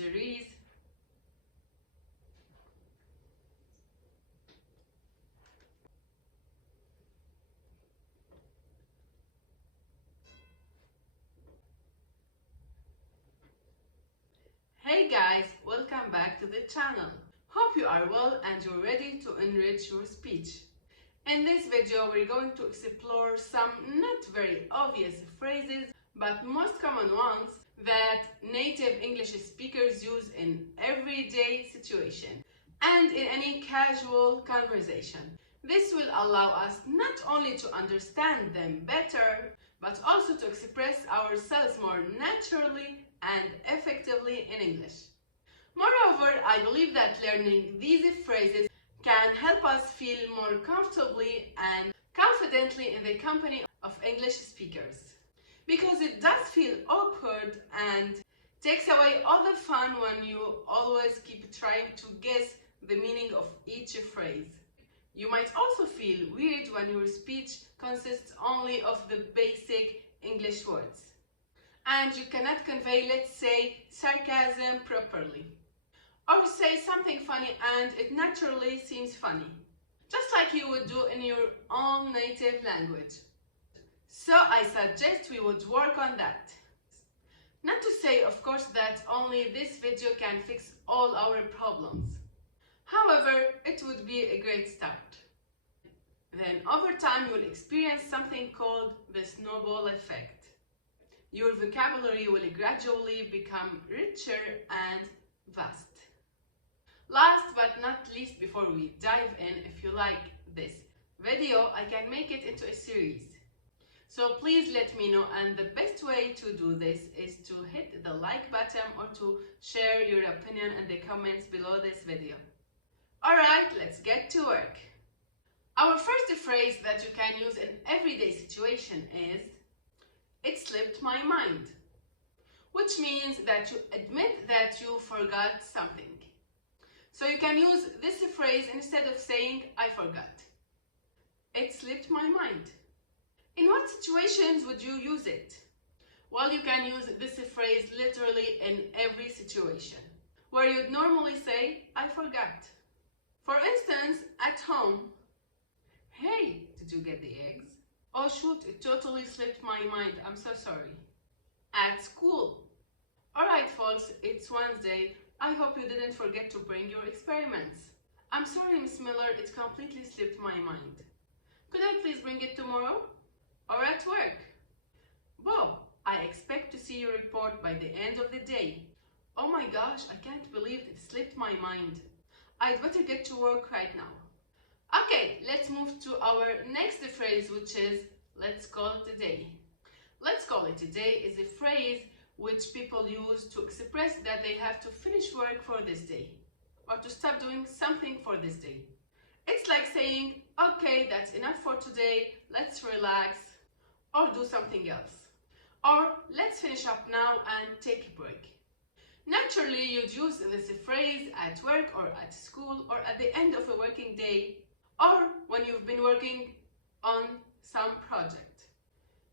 series. Hey guys, welcome back to the channel. Hope you are well and you're ready to enrich your speech. In this video, we're going to explore some not very obvious phrases, but most common ones that native English speakers use in everyday situation and in any casual conversation. This will allow us not only to understand them better, but also to express ourselves more naturally and effectively in English. Moreover, I believe that learning these phrases can help us feel more comfortably and confidently in the company of English speakers. Because it does feel awkward and takes away all the fun when you always keep trying to guess the meaning of each phrase. You might also feel weird when your speech consists only of the basic English words and you cannot convey, let's say, sarcasm properly. Or say something funny and it naturally seems funny, just like you would do in your own native language. So I suggest we would work on that. Not to say, of course, that only this video can fix all our problems. However, it would be a great start. Then over time you'll experience something called the snowball effect. Your vocabulary will gradually become richer and vast. Last but not least, before we dive in, if you like this video, I can make it into a series. So please let me know, and the best way to do this is to hit the like button or to share your opinion in the comments below this video. Alright, let's get to work. Our first phrase that you can use in everyday situation is "it slipped my mind," which means that you admit that you forgot something. So you can use this phrase instead of saying "I forgot." It slipped my mind. In what situations would you use it? Well, you can use this phrase literally in every situation, where you'd normally say "I forgot." For instance, at home, "Hey, did you get the eggs? Oh shoot, it totally slipped my mind, I'm so sorry." At school, "Alright folks, it's Wednesday. I hope you didn't forget to bring your experiments. I'm sorry, Miss Miller, it completely slipped my mind. Could I please bring it tomorrow?" Or at work, "Bob, I expect to see your report by the end of the day. Oh my gosh, I can't believe it slipped my mind. I'd better get to work right now." Okay, let's move to our next phrase, which is "let's call it a day." "Let's call it a day" is a phrase which people use to express that they have to finish work for this day or to stop doing something for this day. It's like saying, "Okay, that's enough for today, let's relax or do something else." Or "let's finish up now and take a break." Naturally, you'd use this phrase at work or at school or at the end of a working day, or when you've been working on some project.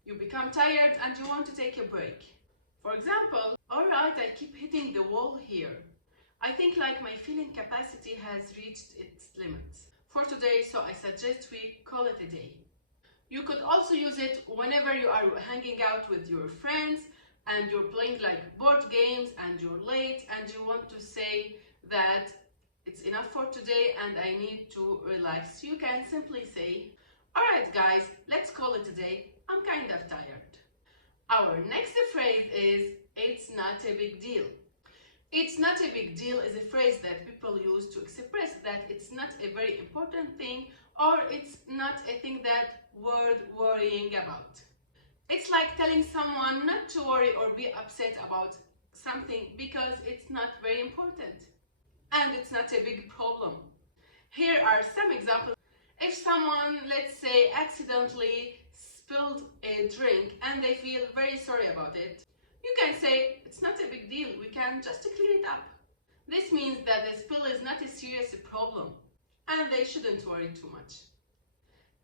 You become tired and you want to take a break. For example, "Alright, I keep hitting the wall here. I think like my feeling capacity has reached its limits for today, so I suggest we call it a day." You could also use it whenever you are hanging out with your friends and you're playing like board games and you're late and you want to say that it's enough for today and I need to relax. You can simply say, "Alright guys, let's call it a day. I'm kind of tired." Our next phrase is "it's not a big deal." "It's not a big deal" is a phrase that people use to express that it's not a very important thing or it's not a thing that worth worrying about. It's like telling someone not to worry or be upset about something because it's not very important and it's not a big problem. Here are some examples. If someone, let's say, accidentally spilled a drink and they feel very sorry about it, you can say, "It's not a big deal, we can just clean it up." This means that the spill is not a serious problem and they shouldn't worry too much.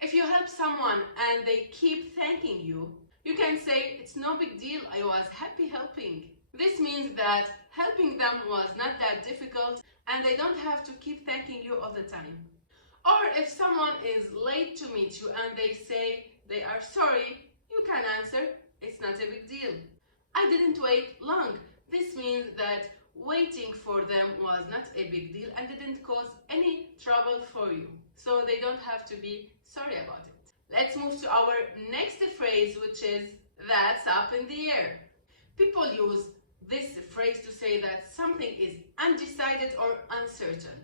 If you help someone and they keep thanking you, You can say, it's no big deal, I was happy helping. This means that helping them was not that difficult and they don't have to keep thanking you all the time. Or if someone is late to meet you and they say they are sorry, you can answer, it's not a big deal. I didn't wait long. This means that waiting for them was not a big deal and didn't cause any trouble for you. So they don't have to be sorry about it. Let's move to our next phrase, which is that's up in the air. People use this phrase to say that something is undecided or uncertain.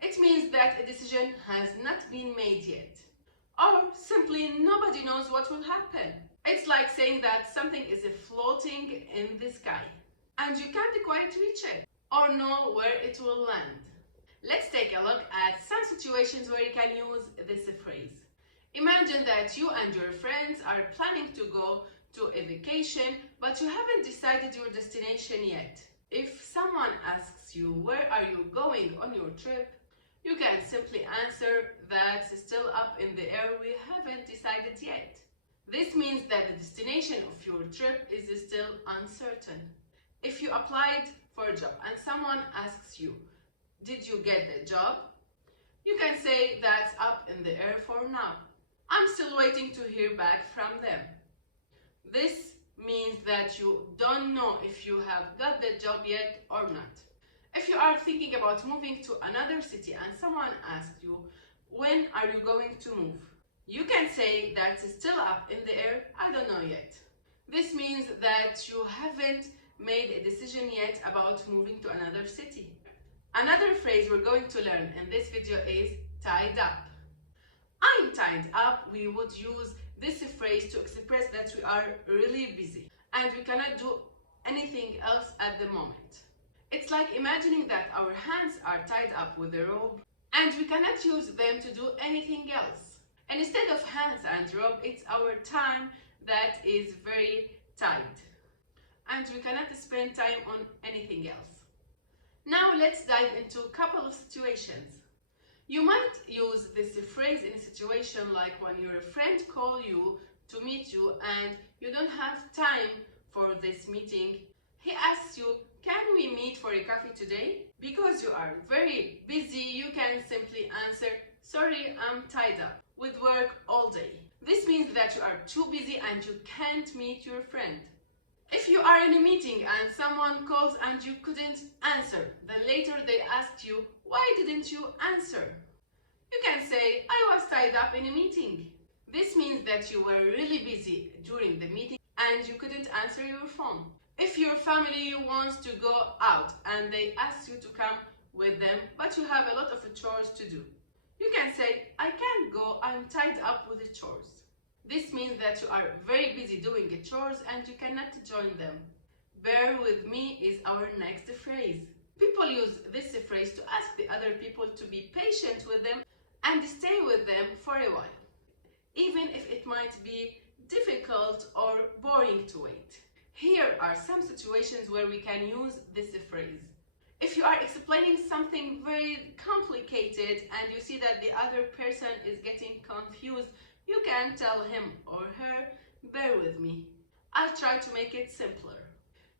It means that a decision has not been made yet, or simply nobody knows what will happen. It's like saying that something is floating in the sky and you can't quite reach it or know where it will land. Let's take a look at some situations where you can use this phrase. Imagine that you and your friends are planning to go to a vacation, but you haven't decided your destination yet. If someone asks you where are you going on your trip, you can simply answer that's still up in the air, we haven't decided yet. This means that the destination of your trip is still uncertain. If you applied for a job and someone asks you, did you get the job? You can say that's up in the air for now. I'm still waiting to hear back from them. This means that you don't know if you have got the job yet or not. If you are thinking about moving to another city and someone asks you, when are you going to move? You can say that's still up in the air, I don't know yet. This means that you haven't made a decision yet about moving to another city. Another phrase we're going to learn in this video is tied up. I'm tied up. We would use this phrase to express that we are really busy and we cannot do anything else at the moment. It's like imagining that our hands are tied up with a rope and we cannot use them to do anything else. And instead of hands and rope, it's our time that is very tight and we cannot spend time on anything else. Now let's dive into a couple of situations. You might use this phrase in a situation like when your friend calls you to meet you and you don't have time for this meeting. He asks you, can we meet for a coffee today? Because you are very busy, you can simply answer, sorry, I'm tied up with work all day. This means that you are too busy and you can't meet your friend. If you are in a meeting and someone calls and you couldn't answer, then later they ask you, why didn't you answer? You can say, I was tied up in a meeting. This means that you were really busy during the meeting and you couldn't answer your phone. If your family wants to go out and they ask you to come with them, but you have a lot of chores to do, you can say, I can't go, I'm tied up with the chores. This means that you are very busy doing the chores and you cannot join them. Bear with me is our next phrase. People use this phrase to ask the other people to be patient with them and stay with them for a while, even if it might be difficult or boring to wait. Here are some situations where we can use this phrase. If you are explaining something very complicated and you see that the other person is getting confused, you can tell him or her, bear with me. I'll try to make it simpler.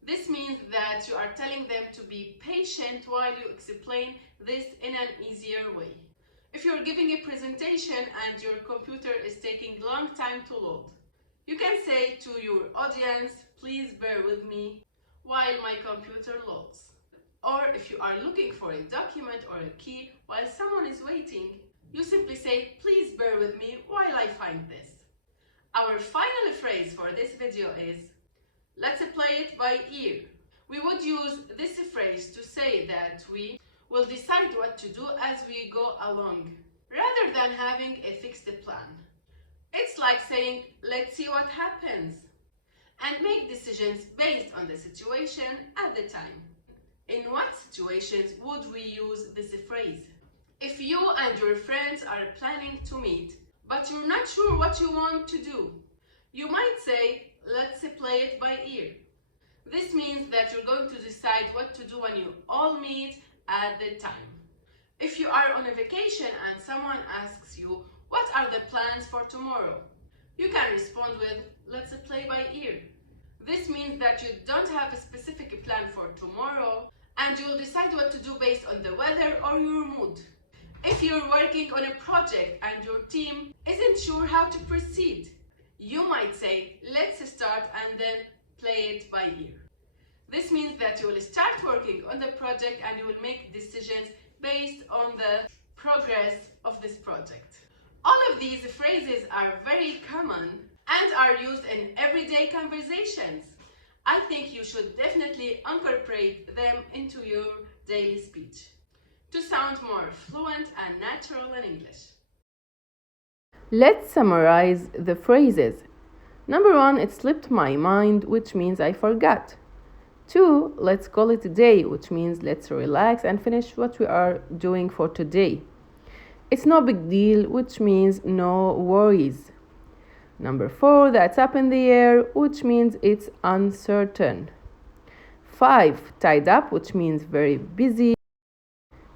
This means that you are telling them to be patient while you explain this in an easier way. If you're giving a presentation and your computer is taking a long time to load, you can say to your audience, please bear with me while my computer loads. Or if you are looking for a document or a key while someone is waiting, you simply say, please bear with me while I find this. Our final phrase for this video is, let's play it by ear. We would use this phrase to say that we will decide what to do as we go along, rather than having a fixed plan. It's like saying, let's see what happens, and make decisions based on the situation at the time. In what situations would we use this phrase? If you and your friends are planning to meet, but you're not sure what you want to do, you might say, let's play it by ear. This means that you're going to decide what to do when you all meet at the time. If you are on a vacation and someone asks you, what are the plans for tomorrow? You can respond with, let's play by ear. This means that you don't have a specific plan for tomorrow and you'll decide what to do based on the weather or your mood. If you're working on a project and your team isn't sure how to proceed, you might say, let's start and then play it by ear. This means that you will start working on the project and you will make decisions based on the progress of this project. All of these phrases are very common and are used in everyday conversations. I think you should definitely incorporate them into your daily speech to sound more fluent and natural in English. Let's summarize the phrases. Number 1, it slipped my mind, which means I forgot. 2, let's call it a day, which means let's relax and finish what we are doing for today. It's no big deal, which means no worries. Number 4, that's up in the air, which means it's uncertain. 5, tied up, which means very busy.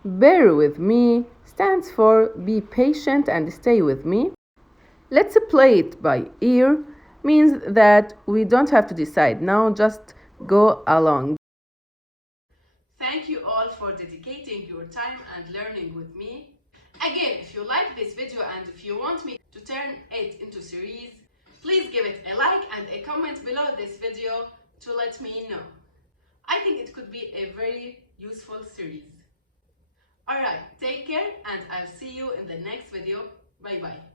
Bear with me stands for be patient and stay with me. Let's play it by ear means that we don't have to decide now, just go along. Thank you all for dedicating your time and learning with me. Again, if you like this video and if you want me to turn it into series, please give it a like and a comment below this video to let me know. I think it could be a very useful series. Alright, take care and I'll see you in the next video. Bye bye.